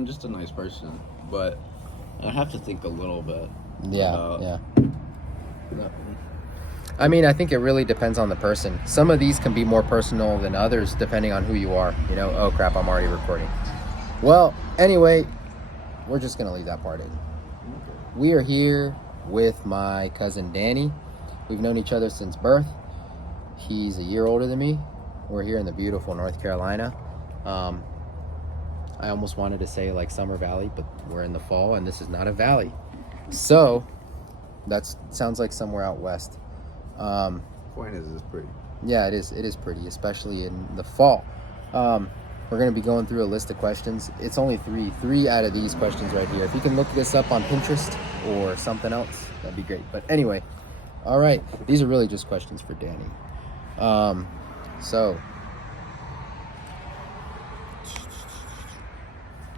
I'm just a nice person, but I have to think a little bit. Yeah. I mean, I think it really depends on the person. Some of these can be more personal than others, depending on who you are. You know, oh crap, I'm already recording. Well, anyway, we're just going to leave that part in. We are here with my cousin Dani. We've known each other since birth. He's a year older than me. We're here in the beautiful North Carolina. I almost wanted to say like Summer Valley, but we're in the fall and this is not a valley. So that sounds like somewhere out west. Point is, it's pretty. Yeah, it is pretty, especially in the fall. We're going to be going through a list of questions. It's only three out of these questions right here. If you can look this up on Pinterest or something else, that'd be great. But anyway, all right, these are really just questions for Dani. So,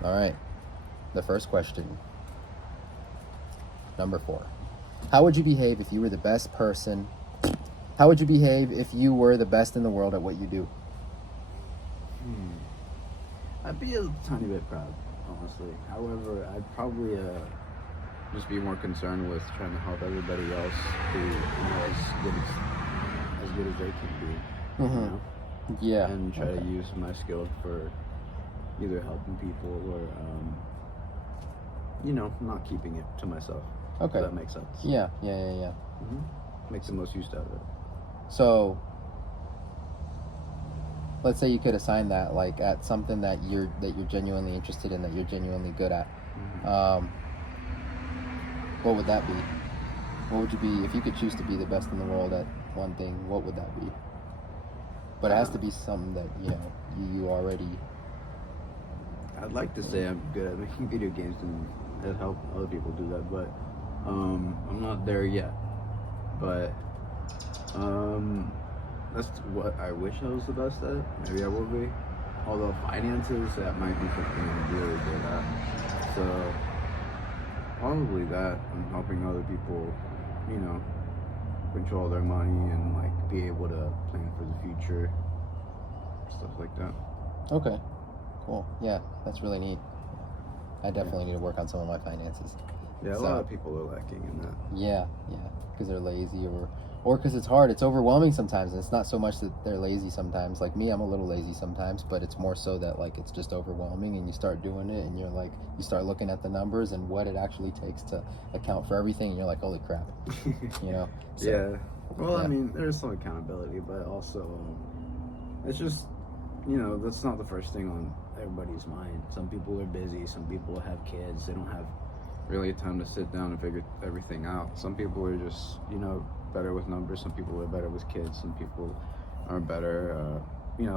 all right, the first question, number 4. How would you behave if you were the best person? How would you behave if you were the best in the world at what you do? I'd be a tiny bit proud, honestly. However, I'd probably just be more concerned with trying to help everybody else be as good as they can be. Mm-hmm. You know? Yeah. And try to use my skill for either helping people or, not keeping it to myself. Okay. If that makes sense. Yeah. Make the most use out of it. So, let's say you could assign that like at something that you're genuinely interested in, that you're genuinely good at. What would that be? What would you be if you could choose to be the best in the world at one thing? What would that be? But it has to be something that you already. I'd like to say I'm good at making video games and help other people do that, but I'm not there yet. But that's what I wish I was the best at. Maybe I will be. Although finances, that might be something I'm really good at. So probably that, and helping other people, control their money and like be able to plan for the future, stuff like that. Okay, cool. Yeah, that's really neat. I definitely need to work on some of my finances. Yeah, a lot of people are lacking in that. Yeah, because they're lazy or because it's hard. It's overwhelming sometimes, and it's not so much that they're lazy sometimes. Like me, I'm a little lazy sometimes, but it's more so that like it's just overwhelming, and you start doing it, and you start looking at the numbers and what it actually takes to account for everything, and you're like, holy crap, So, yeah. Well, I mean, there's some accountability, but also it's just that's not the first thing on everybody's mind. Some people are busy. Some people have kids. They don't have really time to sit down and figure everything out. Some people are just better with numbers. Some people are better with kids. Some people are better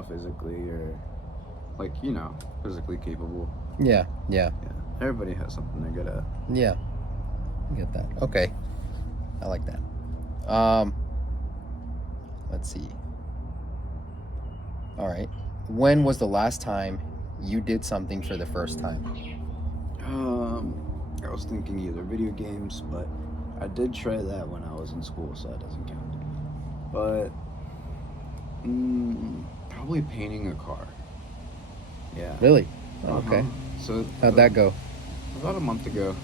physically or physically capable. Yeah. Everybody has something they're good at. Yeah, I get that. Okay, I like that. Let's see. All right, when was the last time you did something for the first time? I was thinking either video games, but I did try that when I was in school, so that doesn't count. But probably painting a car. Yeah. Really? Okay. So how'd that go? About a month ago.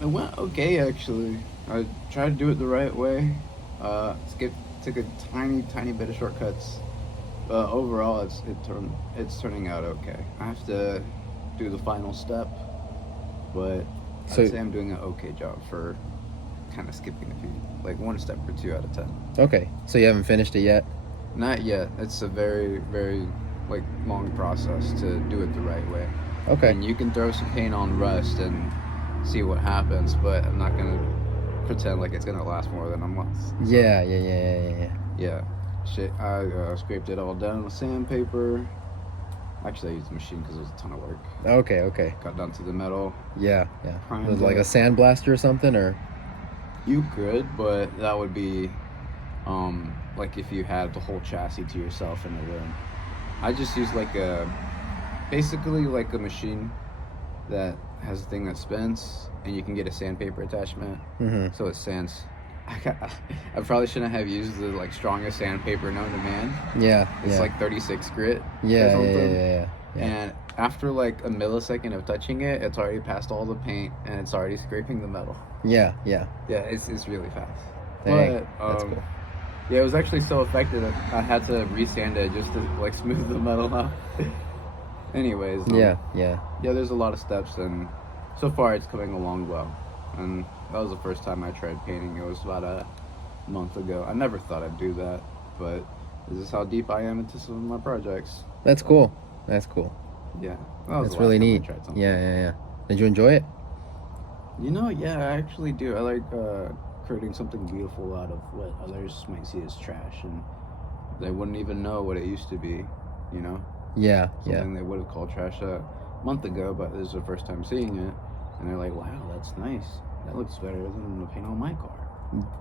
It went okay actually. I tried to do it the right way. Took a tiny bit of shortcuts. But overall, it's turning out okay. I have to do the final step, but I'd say I'm doing an okay job for kind of skipping a few, like 1 step or 2 out of 10. Okay, so you haven't finished it yet? Not yet. It's a very, very long process to do it the right way. Okay. And you can throw some paint on rust and see what happens, but I'm not gonna pretend like it's gonna last more than a month. So. Yeah. Yeah. I scraped it all down with sandpaper. Actually, I used the machine because it was a ton of work. Okay. Got down to the metal. Yeah. Was it like a sandblaster or something, or? You could, but that would be, like if you had the whole chassis to yourself in the room. I just used basically like a machine that has a thing that spins, and you can get a sandpaper attachment, so it sands. I probably shouldn't have used the strongest sandpaper known to man. Yeah. It's 36 grit. Yeah. And after like a millisecond of touching it, it's already past all the paint and it's already scraping the metal. Yeah. Yeah, it's really fast. Dang, But that's cool. yeah, it was actually so effective that I had to resand it just to like smooth the metal out. Anyways, Yeah. there's a lot of steps, and so far it's coming along well. And that was the first time I tried painting. It was about a month ago. I never thought I'd do that, but this is how deep I am into some of my projects. That's cool. That's cool. Yeah, that was That's the last really time I neat. tried something. Yeah. Did you enjoy it? Yeah, I actually do. I like creating something beautiful out of what others might see as trash, and they wouldn't even know what it used to be. You know, Yeah. something they would have called trash a month ago, but this is the first time seeing it, and they're like, "Wow, that's nice. That looks better than the paint on my car."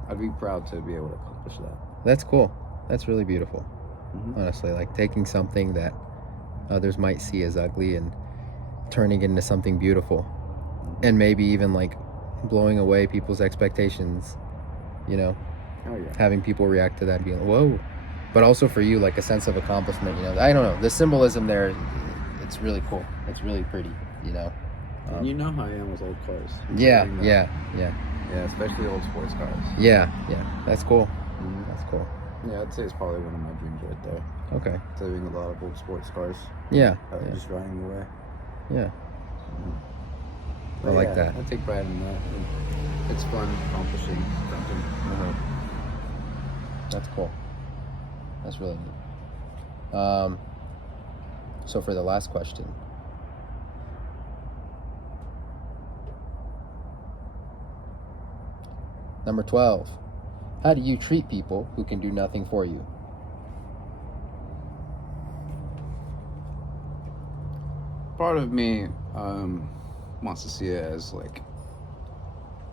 I'd be proud to be able to accomplish that. That's cool. That's really beautiful. Mhm. Honestly, like taking something that others might see as ugly and turning it into something beautiful, and maybe even like blowing away people's expectations. You know, Oh yeah. having people react to that, being like, "Whoa!" But also for you, like a sense of accomplishment. You know, I don't know, the symbolism there. It's really cool. It's really pretty. You know. And you know how I am with old cars. Yeah. Yeah, especially old sports cars. Yeah. That's cool. Mhm. That's cool. Yeah, I'd say it's probably one of my dreams right there. Okay. Saving a lot of old sports cars. Yeah. Just driving away. Yeah. I But like yeah, that. I take pride in that. It's fun accomplishing something. That's cool. That's really neat. So for the last question, number 12, how do you treat people who can do nothing for you? Part of me wants to see it as like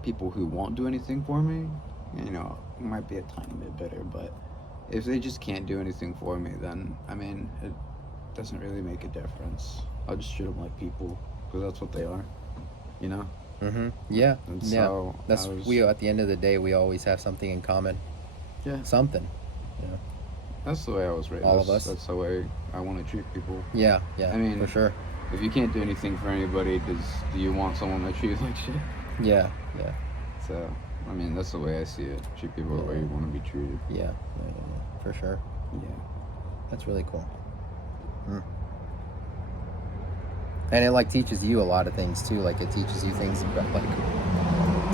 people who won't do anything for me. You know, it might be a tiny bit bitter, but if they just can't do anything for me, then I mean, it doesn't really make a difference. I'll just treat them like people because that's what they are. You know. Mm-hmm. Yeah. And Yeah. so That's I was- we. At the end of the day, we always have something in common. Yeah. Something. That's the way I was raised. All of us. That's the way I want to treat people. Yeah. I mean, for sure. If you can't do anything for anybody, do you want someone to treat you like shit? Yeah. So, I mean, that's the way I see it. Treat people the way you want to be treated. Yeah. For sure. Yeah. That's really cool. And it like teaches you a lot of things too. Like it teaches you things about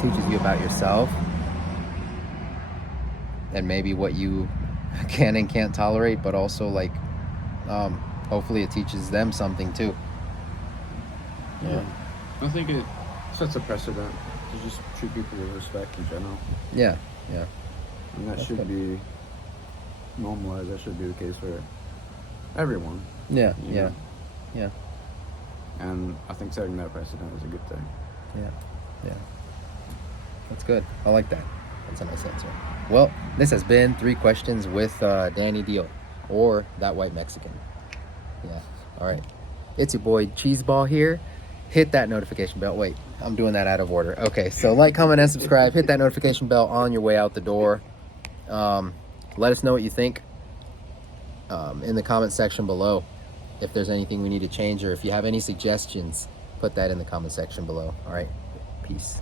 teaches you about yourself and maybe what you can and can't tolerate, but also like hopefully it teaches them something too. Yeah. I think it sets a precedent to just treat people with respect in general. Yeah. And that That's should good. be normalized. That should be the case for everyone. Yeah. you know? And I think setting that precedent is a good thing. Yeah. That's good. I like that. That's a nice answer. Well, this has been 3 questions with Dani Deal, or that white Mexican. Yeah. All right. It's your boy Cheeseball here. Hit that notification bell. Wait, I'm doing that out of order. Okay, so like, comment, and subscribe. Hit that notification bell on your way out the door. Let us know what you think in the comment section below. If there's anything we need to change, or if you have any suggestions, put that in the comment section below. All right. Peace.